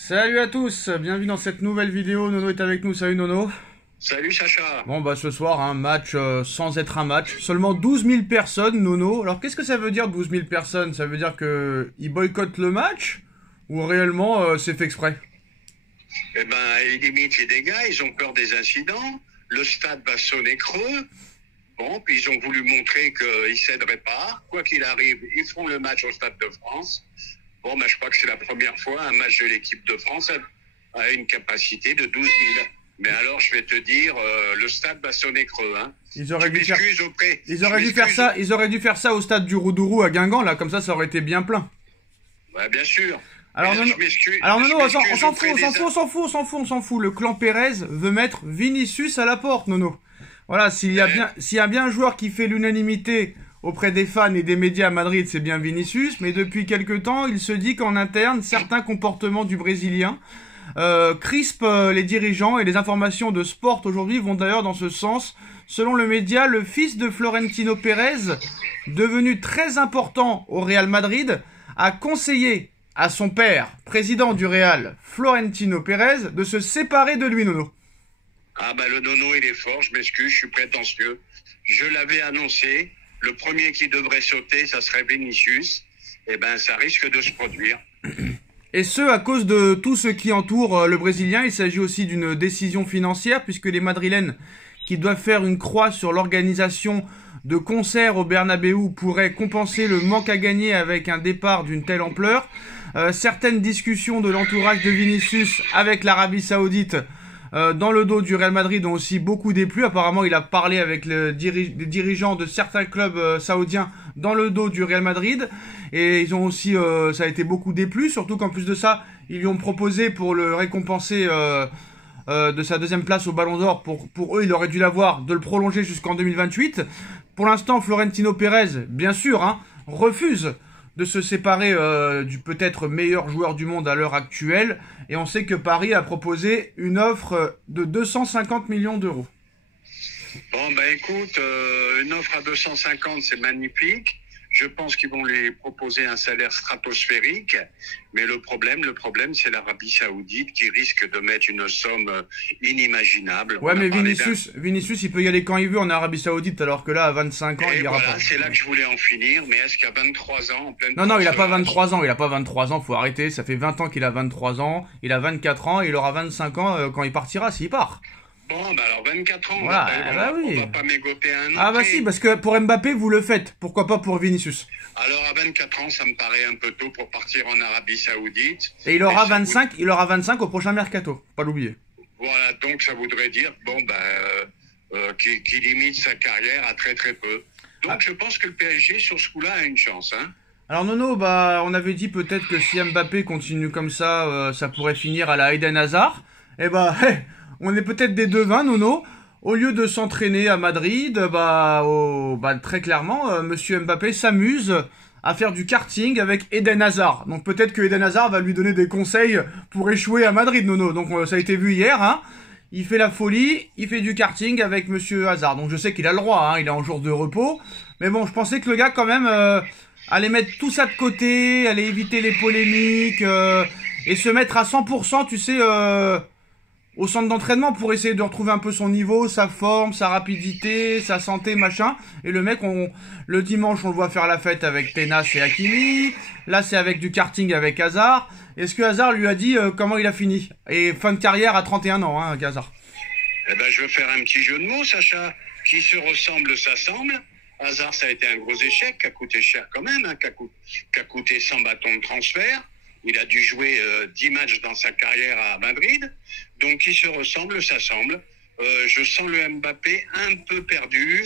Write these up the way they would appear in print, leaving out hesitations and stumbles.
Salut à tous, bienvenue dans cette nouvelle vidéo. Nono est avec nous, salut Nono. Salut Sacha. Bon bah ce soir un match sans être un match, seulement 12 000 personnes Nono. Alors qu'est-ce que ça veut dire 12 000 personnes? Ça veut dire que ils boycottent le match ou réellement c'est fait exprès? Eh ben, ils limitent les dégâts, ils ont peur des incidents, le stade va sonner creux. Bon, puis ils ont voulu montrer qu'ils ne céderaient pas. Quoi qu'il arrive, ils feront le match au Stade de France. Bon, ben, je crois que c'est la première fois un match de l'équipe de France a une capacité de 12 000. Mais alors, je vais te dire, le stade va sonner creux. Hein. Ils auraient dû Ils auraient dû faire ça au stade du Roudourou à Guingamp là, comme ça aurait été bien plein. Ouais, bien sûr. Alors Mais là, Nono, on s'en fout. Le clan Pérez veut mettre Vinicius à la porte, Nono. Voilà, s'il y a bien un joueur qui fait l'unanimité auprès des fans et des médias à Madrid, c'est bien Vinicius. Mais depuis quelque temps, il se dit qu'en interne, certains comportements du Brésilien crispent les dirigeants et les informations de Sport aujourd'hui vont d'ailleurs dans ce sens. Selon le média, le fils de Florentino Pérez, devenu très important au Real Madrid, a conseillé à son père, président du Real, Florentino Pérez, de se séparer de lui, Nono. Ah bah le Nono il est fort, je m'excuse, je suis prétentieux. Je l'avais annoncé, le premier qui devrait sauter, ça serait Vinicius. Eh ben ça risque de se produire. Et ce, à cause de tout ce qui entoure le Brésilien. Il s'agit aussi d'une décision financière, puisque les Madrilènes, qui doivent faire une croix sur l'organisation de concerts au Bernabéu, pourraient compenser le manque à gagner avec un départ d'une telle ampleur. Certaines discussions de l'entourage de Vinicius avec l'Arabie Saoudite dans le dos du Real Madrid ont aussi beaucoup déplu. Apparemment, il a parlé avec les dirigeants de certains clubs saoudiens dans le dos du Real Madrid. Et ils ont aussi, ça a été beaucoup déplu. Surtout qu'en plus de ça, ils lui ont proposé pour le récompenser de sa deuxième place au Ballon d'Or. Pour eux, il aurait dû l'avoir, de le prolonger jusqu'en 2028. Pour l'instant, Florentino Pérez, bien sûr, refuse de se séparer du peut-être meilleur joueur du monde à l'heure actuelle. Et on sait que Paris a proposé une offre de 250 millions d'euros. Bon bah écoute, une offre à 250 c'est magnifique. Je pense qu'ils vont lui proposer un salaire stratosphérique. Mais le problème c'est l'Arabie Saoudite qui risque de mettre une somme inimaginable. Ouais, mais Vinicius, il peut y aller quand il veut en Arabie Saoudite, alors que là, à 25 ans, il ira pas. C'est là que je voulais en finir. Mais est-ce qu'à 23 ans, en pleine... Non, il a pas 23 ans. Il a pas 23 ans, faut arrêter. Ça fait 20 ans qu'il a 23 ans. Il a 24 ans et il aura 25 ans quand il partira, s'il part. Bon, bah alors 24 ans, voilà, on va pas mégoter un an. Ah bah si, parce que pour Mbappé, vous le faites. Pourquoi pas pour Vinicius? Alors à 24 ans, ça me paraît un peu tôt pour partir en Arabie Saoudite. Et il aura 25 au prochain mercato, pas l'oublier. Voilà, donc ça voudrait dire qu'il limite sa carrière à très très peu. Donc je pense que le PSG sur ce coup-là a une chance. Alors Nono, on avait dit peut-être que si Mbappé continue comme ça, ça pourrait finir à la Eden Hazard. On est peut-être des devins, Nono. Au lieu de s'entraîner à Madrid, très clairement, Monsieur Mbappé s'amuse à faire du karting avec Eden Hazard. Donc peut-être que Eden Hazard va lui donner des conseils pour échouer à Madrid, Nono. Donc ça a été vu hier, Il fait la folie, il fait du karting avec Monsieur Hazard. Donc je sais qu'il a le droit, il est en jour de repos. Mais bon, je pensais que le gars, quand même, allait mettre tout ça de côté, allait éviter les polémiques, et se mettre à 100%, tu sais... au centre d'entraînement pour essayer de retrouver un peu son niveau, sa forme, sa rapidité, sa santé, machin. Et le mec, le dimanche, on le voit faire la fête avec Tenas et Hakimi. Là, c'est avec du karting avec Hazard. Est-ce que Hazard lui a dit comment il a fini? Et fin de carrière à 31 ans, Hazard. Eh ben, je veux faire un petit jeu de mots, Sacha. Qui se ressemble, s'assemble. Hazard, ça a été un gros échec, qui a coûté cher quand même, qui a coûté 100 bâtons de transfert. Il a dû jouer 10 matchs dans sa carrière à Madrid. Donc, qui se ressemble, s'assemble. Je sens le Mbappé un peu perdu.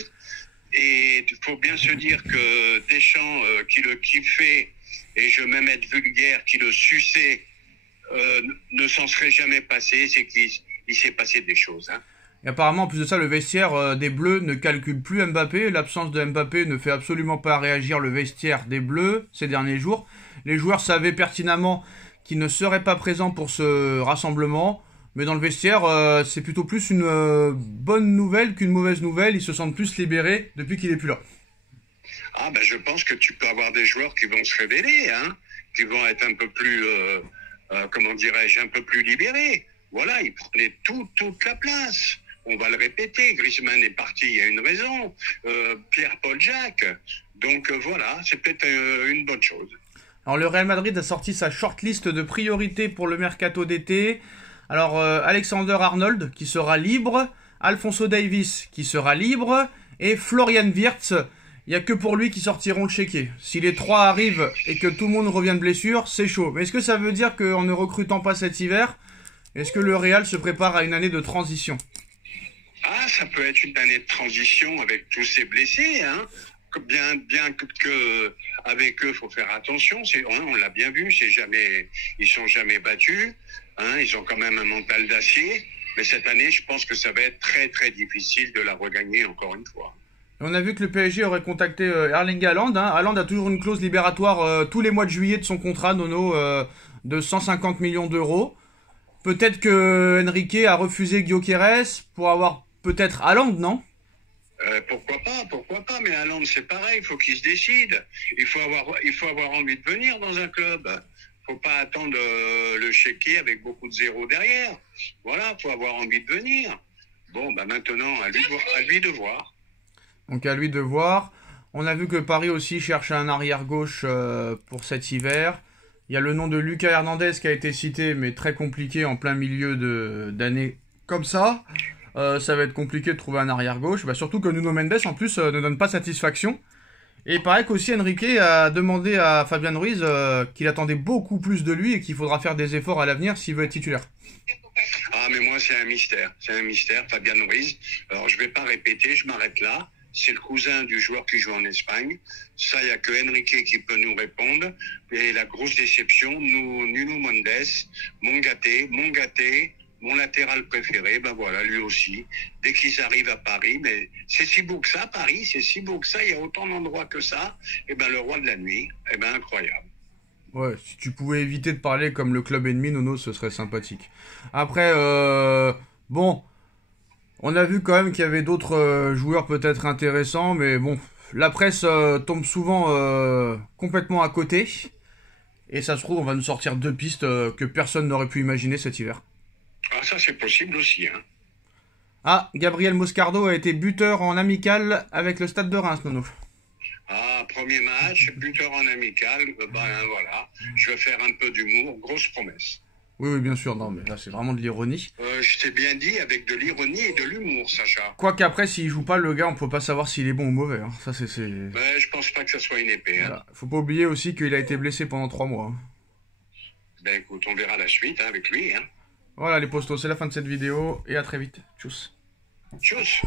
Et il faut bien se dire que Deschamps, qui le kiffait, et je vais même être vulgaire, qui le suçait, ne s'en serait jamais passé. C'est qu'il s'est passé des choses. Et apparemment, en plus de ça, le vestiaire des Bleus ne calcule plus Mbappé. L'absence de Mbappé ne fait absolument pas réagir le vestiaire des Bleus ces derniers jours. Les joueurs savaient pertinemment qu'ils ne seraient pas présents pour ce rassemblement. Mais dans le vestiaire, c'est plutôt plus une bonne nouvelle qu'une mauvaise nouvelle. Ils se sentent plus libérés depuis qu'il est plus là. Ah ben je pense que tu peux avoir des joueurs qui vont se révéler, qui vont être un peu plus comment dirais-je, un peu plus libéré. Voilà, il prenait toute la place. On va le répéter, Griezmann est parti, il y a une raison. Pierre-Paul Jacques. Donc voilà, c'est peut-être une bonne chose. Alors le Real Madrid a sorti sa shortlist de priorités pour le mercato d'été. Alors Alexander Arnold qui sera libre, Alphonso Davies qui sera libre et Florian Wirtz. Il n'y a que pour lui qui sortiront le chéquier. Si les trois arrivent et que tout le monde revient de blessure, c'est chaud. Mais est-ce que ça veut dire qu'en ne recrutant pas cet hiver, est-ce que le Real se prépare à une année de transition? Ah, ça peut être une année de transition avec tous ces blessés, hein. Bien que avec eux, faut faire attention. On l'a bien vu, ils sont jamais battus. Hein, ils ont quand même un mental d'acier. Mais cette année, je pense que ça va être très très difficile de la regagner encore une fois. On a vu que le PSG aurait contacté Erling Haaland. Hein. Haaland a toujours une clause libératoire tous les mois de juillet de son contrat, Nono, de 150 millions d'euros. Peut-être que Enrique a refusé Gyökeres pour avoir peut-être Haaland, non? Pourquoi pas, mais Haaland c'est pareil, il faut qu'il se décide. Il faut avoir envie de venir dans un club. Faut pas attendre le chéquier avec beaucoup de zéros derrière. Voilà, faut avoir envie de venir. Bon, bah maintenant, à lui de voir. Donc à lui de voir. On a vu que Paris aussi cherche un arrière-gauche pour cet hiver. Il y a le nom de Lucas Hernandez qui a été cité, mais très compliqué en plein milieu d'année comme ça. Ça va être compliqué de trouver un arrière-gauche. Bah, surtout que Nuno Mendes, en plus, ne donne pas satisfaction. Et il paraît qu'aussi Enrique a demandé à Fabian Ruiz qu'il attendait beaucoup plus de lui et qu'il faudra faire des efforts à l'avenir s'il veut être titulaire. Ah, mais moi, c'est un mystère. C'est un mystère, Fabian Ruiz. Alors, je vais pas répéter, je m'arrête là. C'est le cousin du joueur qui joue en Espagne. Ça, il n'y a que Enrique qui peut nous répondre. Et la grosse déception, Nuno Mendes, mon gâté, mon latéral préféré, ben voilà, lui aussi. Dès qu'ils arrivent à Paris, mais c'est si beau que ça, Paris, c'est si beau que ça, il y a autant d'endroits que ça. Et ben le roi de la nuit, et ben incroyable. Ouais, si tu pouvais éviter de parler comme le club ennemi, Nono, ce serait sympathique. Après, bon, on a vu quand même qu'il y avait d'autres joueurs peut-être intéressants, mais bon, la presse tombe souvent complètement à côté. Et ça se trouve, on va nous sortir deux pistes que personne n'aurait pu imaginer cet hiver. Ah, ça c'est possible aussi, hein. Ah, Gabriel Moscardo a été buteur en amical avec le Stade de Reims, Nono. Ah, premier match, buteur en amical, ben voilà, je vais faire un peu d'humour, grosse promesse. Oui, bien sûr, non, mais là c'est vraiment de l'ironie. Je t'ai bien dit avec de l'ironie et de l'humour, Sacha. Quoique après, s'il joue pas, le gars, on peut pas savoir s'il est bon ou mauvais. Hein. Ça, c'est... Ouais, je pense pas que ça soit une épée. Hein. Voilà. Faut pas oublier aussi qu'il a été blessé pendant 3 mois. Hein. Ben écoute, on verra la suite hein, avec lui. Hein. Voilà les postos, c'est la fin de cette vidéo et à très vite. Tchuss. Tchuss.